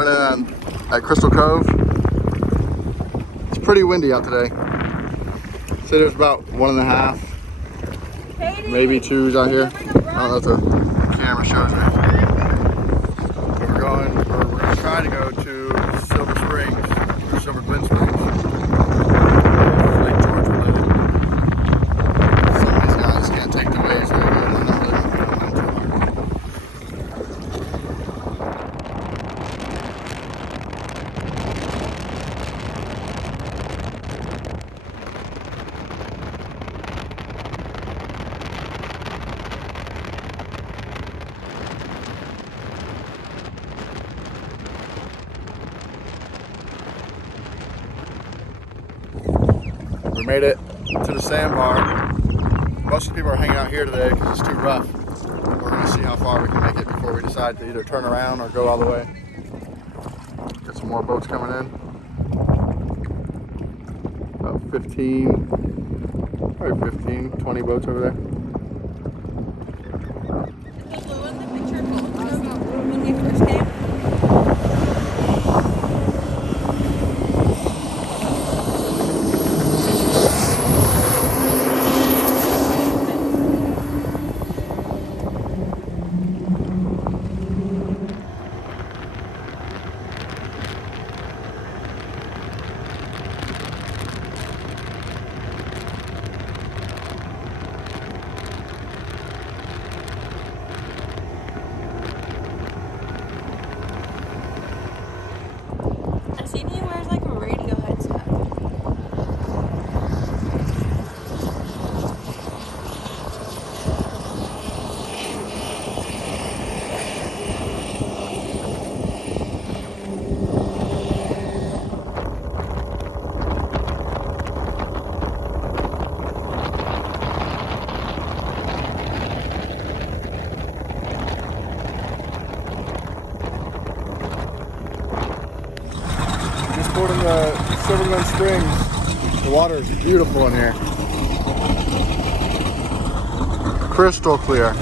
Put in at Crystal Cove. It's pretty windy out today. So there's about 1.5, maybe 2s out here. I don't know if the camera shows me. But we're gonna try to go to Silver Springs, or Silver Glen Springs. Lake George will live. Some of these guys can't take the waves very good. I'm not really going too hard. We made it to the Sandbar. Most of the people are hanging out here today because it's too rough. We're going to see how far we can make it before we decide to either turn around or go all the way. Got some more boats coming in. About 15, probably 15, 20 boats over there. The blue one, the picture of both of us when we first came. I seen he wears like a radio headset. Just pulled in the Silver Glen Springs. The water is beautiful in here. Crystal clear.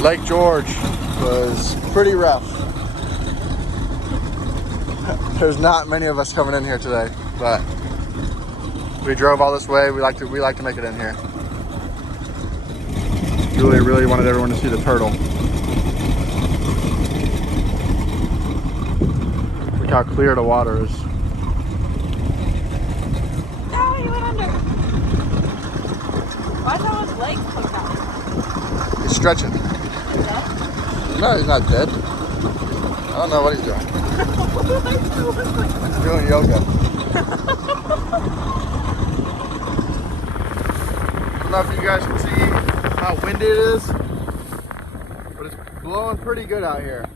Lake George was pretty rough. There's not many of us coming in here today, but we drove all this way. We like to make it in here. Julia really wanted everyone to see the turtle. Look how clear the water is. No, he went under. Why is all his legs poked out? He's stretching. Is that? No, he's not dead. I don't know what he's doing. He's doing yoga. I don't know if you guys can see how windy it is, but it's blowing pretty good out here.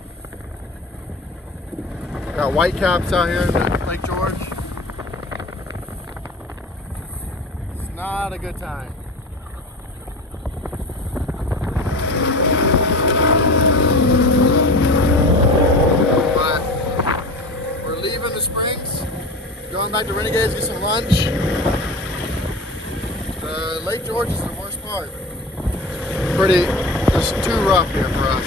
Got white caps out here in Lake George. It's not a good time. But we're leaving the springs, going back to Renegades, get some lunch. Lake George is the worst part. It's too rough here for us.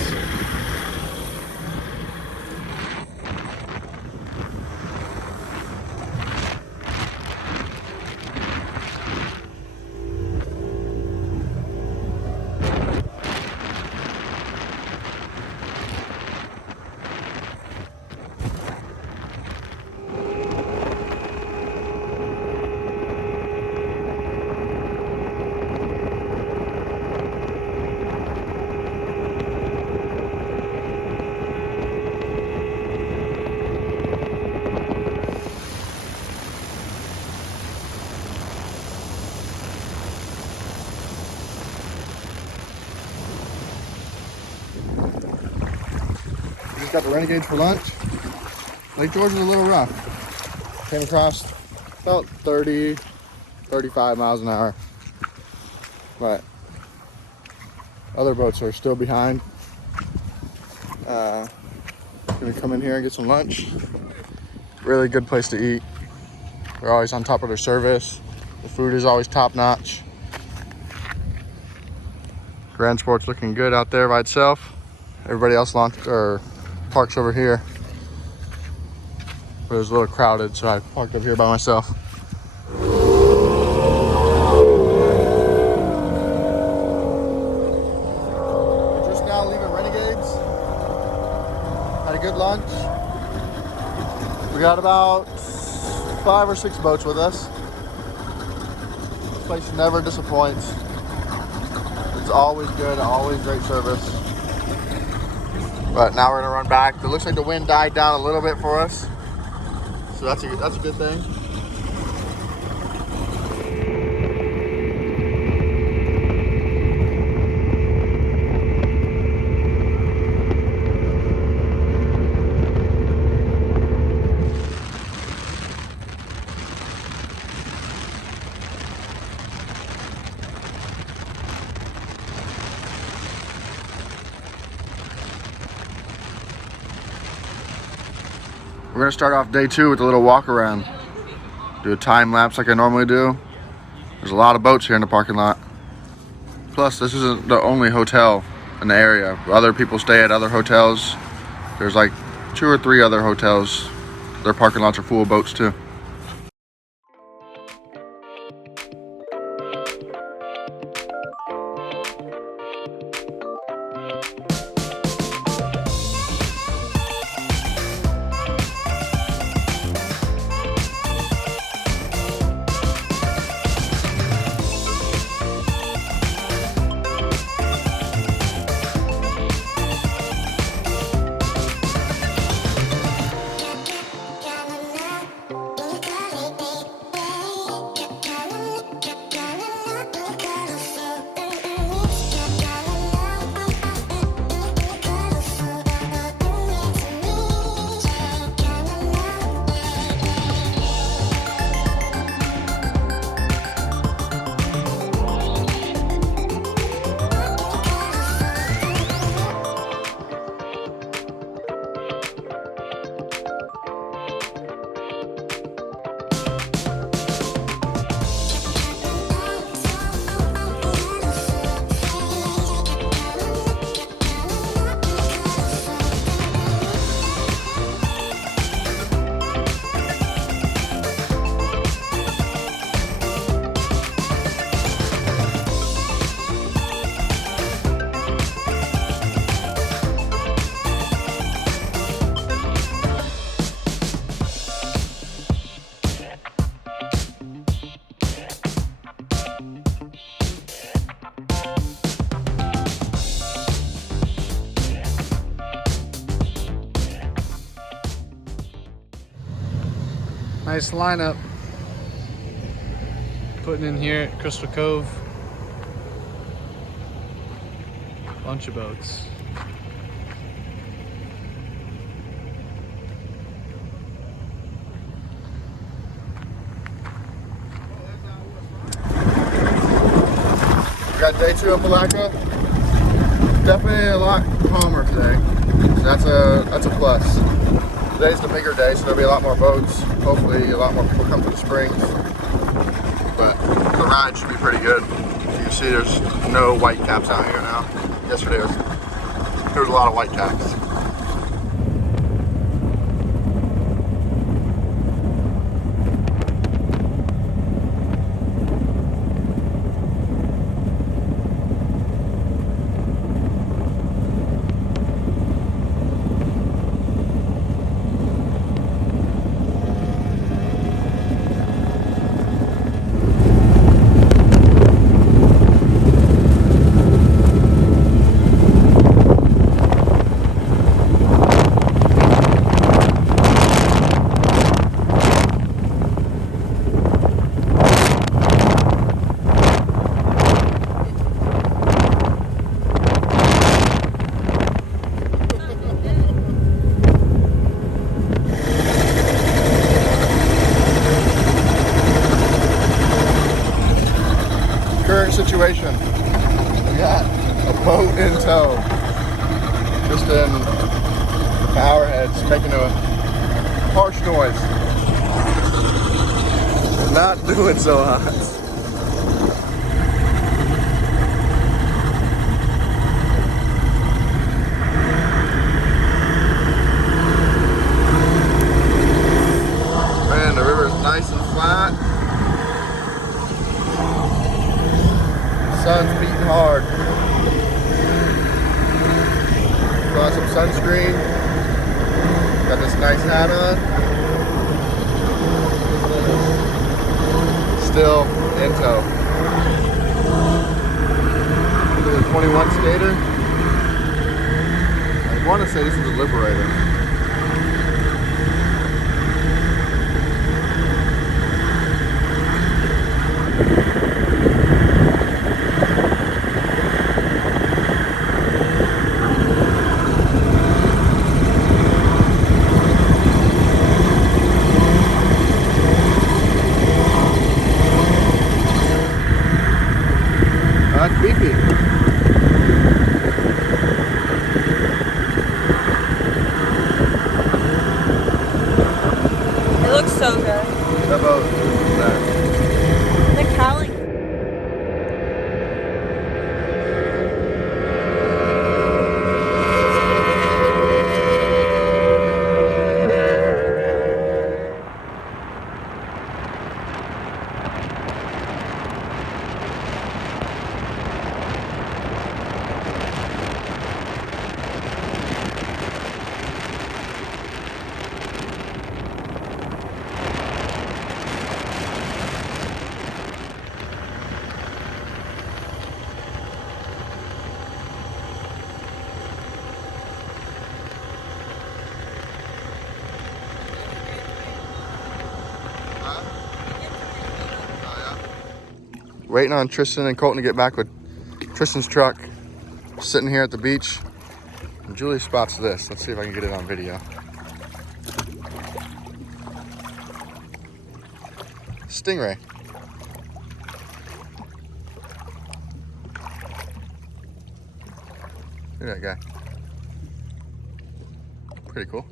Got the Renegades for lunch. Lake George was a little rough. Came across about 30, 35 miles an hour. But other boats are still behind. Gonna come in here and get some lunch. Really good place to eat. They're always on top of their service. The food is always top notch. Grand Sport's looking good out there by itself. Everybody else launched or parks over here. but it was a little crowded, so I parked up here by myself. We're just now leaving Renegades. Had a good lunch. We got about 5 or 6 boats with us. This place never disappoints. It's always good, always great service. But now we're gonna run back. It looks like the wind died down a little bit for us, so that's a good thing. We're gonna start off day 2 with a little walk around. Do a time lapse like I normally do. There's a lot of boats here in the parking lot. Plus, this isn't the only hotel in the area. Other people stay at other hotels. There's like 2 or 3 other hotels. Their parking lots are full of boats too. Nice lineup. Putting in here at Crystal Cove. Bunch of boats. We got day 2 of Palatka. Definitely a lot calmer today. So that's a plus. Today's the bigger day, so there'll be a lot more boats. Hopefully a lot more people come to the springs. But the ride should be pretty good. You can see there's no white caps out here now. Yesterday there was a lot of white caps. Situation. We got a boat in tow. Just in the power heads making a harsh noise. Not doing so hot. Got this nice hat on. Still in tow. Look at the 21 skater. I want to say this is a Liberator. That's beefy. It looks so good. That boat is there. The cowling. Waiting on Tristan and Colton to get back with Tristan's truck. Sitting here at the beach. And Julie spots this. Let's see if I can get it on video. Stingray. Look at that guy. Pretty cool.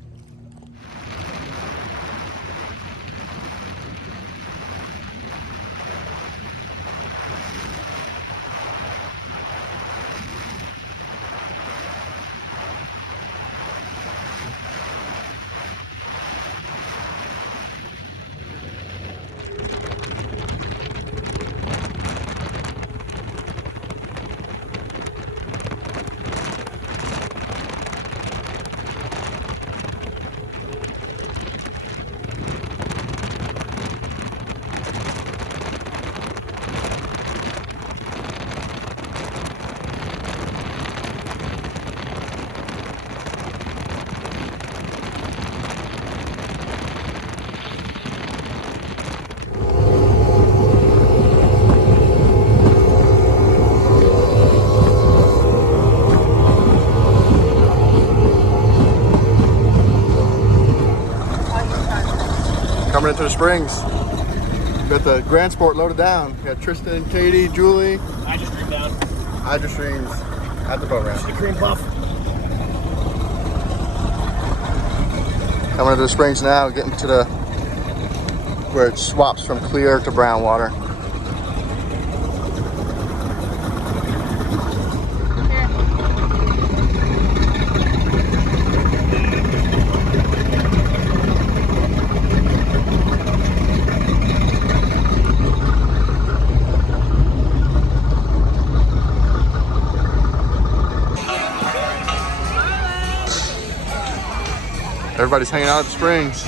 Coming into the springs. Got the Grand Sport loaded down. Got Tristan, Katie, Julie. I just streamed down. Hydro Streams at the boat ramp. The cream puff. Coming into the springs now, getting to the where it swaps from clear to brown water. Everybody's hanging out at the springs.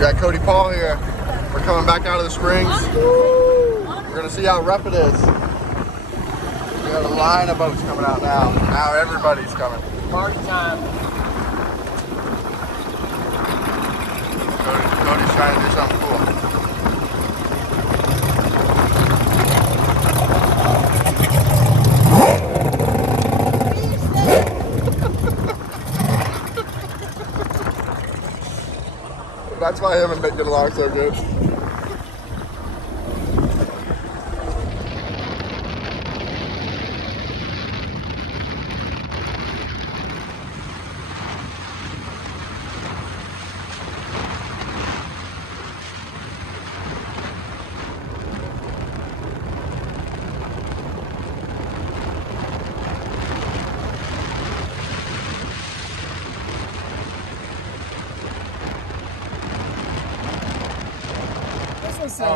Got Cody Paul here. We're coming back out of the springs. We're gonna see how rough it is. We got a line of boats coming out now. Now everybody's coming. Party time. Cody's trying to do something cool. That's why him and Nick get along so good.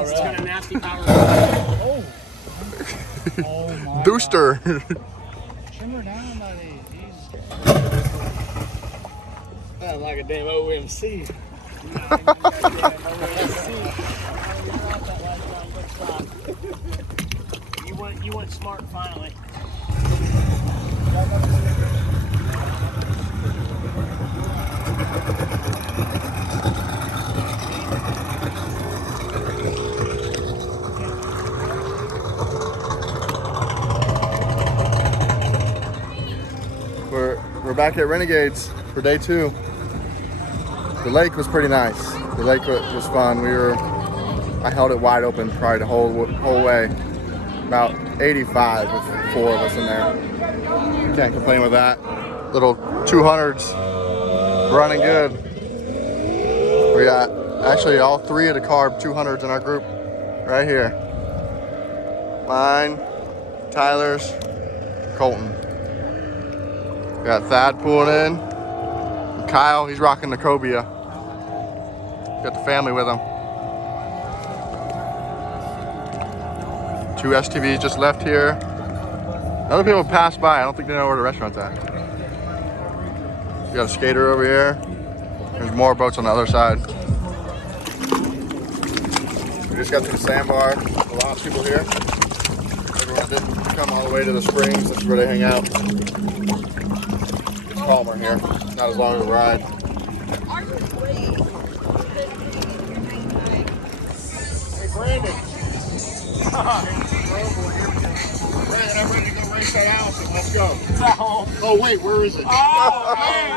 It's got a nasty power. Oh. Oh my Booster. Trimmer down, buddy. Sounds like a damn OMC. You went smart finally. We're back at Renegades for day 2. The lake was pretty nice. The lake was fun. I held it wide open probably the whole way. About 85 with 4 of us in there. Can't complain with that. Little 200s running good. We got actually all 3 of the carb 200s in our group right here. Mine, Tyler's, Colton. We got Thad pulling in. And Kyle, he's rocking the cobia. Got the family with him. 2 STVs just left here. Other people passed by. I don't think they know where the restaurant's at. We got a skater over here. There's more boats on the other side. We just got to the Sandbar. A lot of people here. Everyone didn't come all the way to the springs. This is where they hang out. It's calmer here. Not as long as a ride. Hey, Brandon. Brandon, I'm ready to go race that Allison. Let's go. Oh, wait, where is it? Oh, man.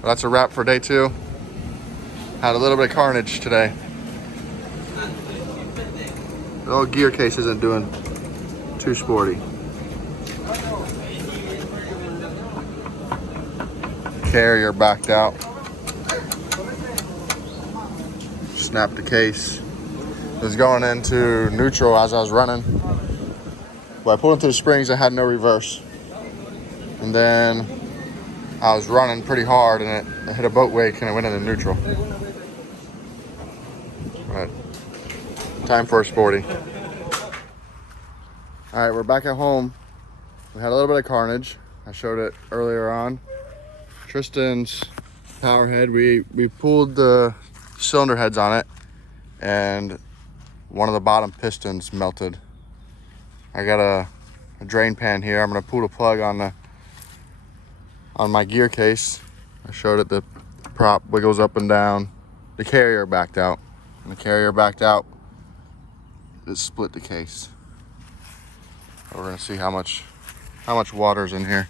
That's a wrap for day 2. Had a little bit of carnage today. The old gear case isn't doing too sporty. Carrier backed out. Snapped the case. It was going into neutral as I was running. But I pulled into the springs, I had no reverse. And then I was running pretty hard and it hit a boat wake and it went into neutral. Right. Time for a sporty. All right, we're back at home. We had a little bit of carnage. I showed it earlier on. Tristan's power head, we pulled the cylinder heads on it and one of the bottom pistons melted. I got a drain pan here. I'm gonna pull the plug on my gear case. I showed it, the prop wiggles up and down. The carrier backed out. When the carrier backed out, it split the case. We're gonna see how much water's in here.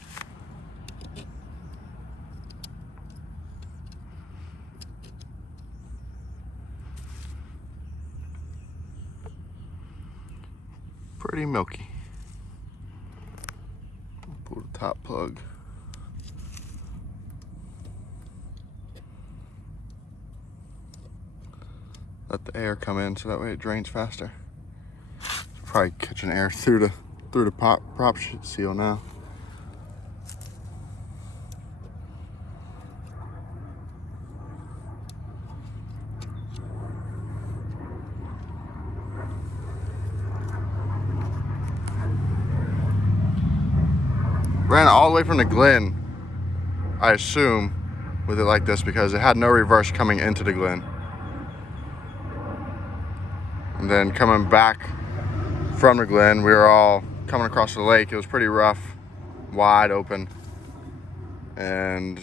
Pretty milky. Pull the top plug. Let the air come in so that way it drains faster. Probably catching air through the prop seal now. Ran all the way from the Glen, I assume, with it like this because it had no reverse coming into the Glen. And then coming back from the Glen, we were all coming across the lake. It was pretty rough, wide open. And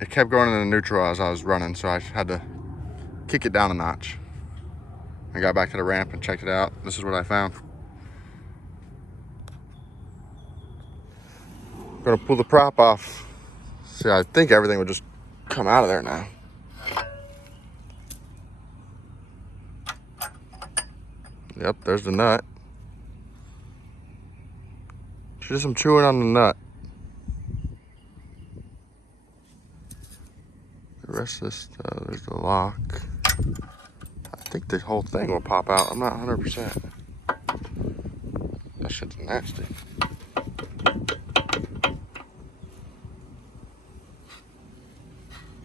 it kept going into neutral as I was running, so I had to kick it down a notch. I got back to the ramp and checked it out. This is what I found. Gonna pull the prop off. See, I think everything would just come out of there now. Yep, there's the nut. Should do some chewing on the nut. The rest of this, there's the lock. I think the whole thing will pop out. I'm not 100%. That shit's nasty.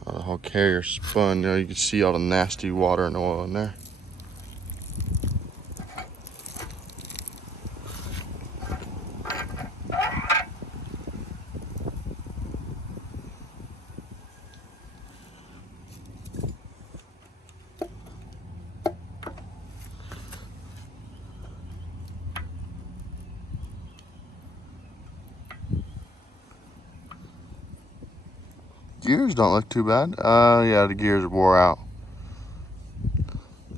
The whole carrier spun, you know, you can see all the nasty water and oil in there. Gears don't look too bad. Yeah, the gears wore out.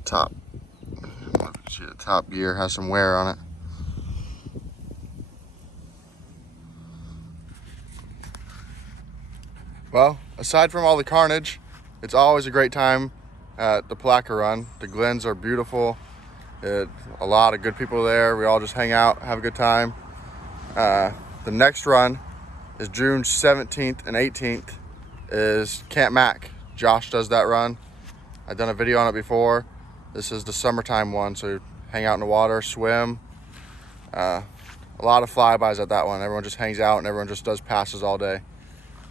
Top, see the top gear has some wear on it. Well, aside from all the carnage, it's always a great time at the Palatka run. The Glens are beautiful. A lot of good people there. We all just hang out, have a good time. The next run is June 17th and 18th. Is Camp Mac. Josh does that run. I've done a video on it before. This is the summertime one, so hang out in the water, swim. A lot of flybys at that one. Everyone just hangs out and everyone just does passes all day.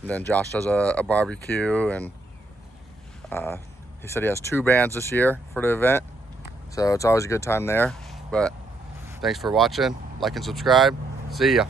And then Josh does a barbecue, and he said he has 2 bands this year for the event, so it's always a good time there. But thanks for watching. Like and subscribe. See ya.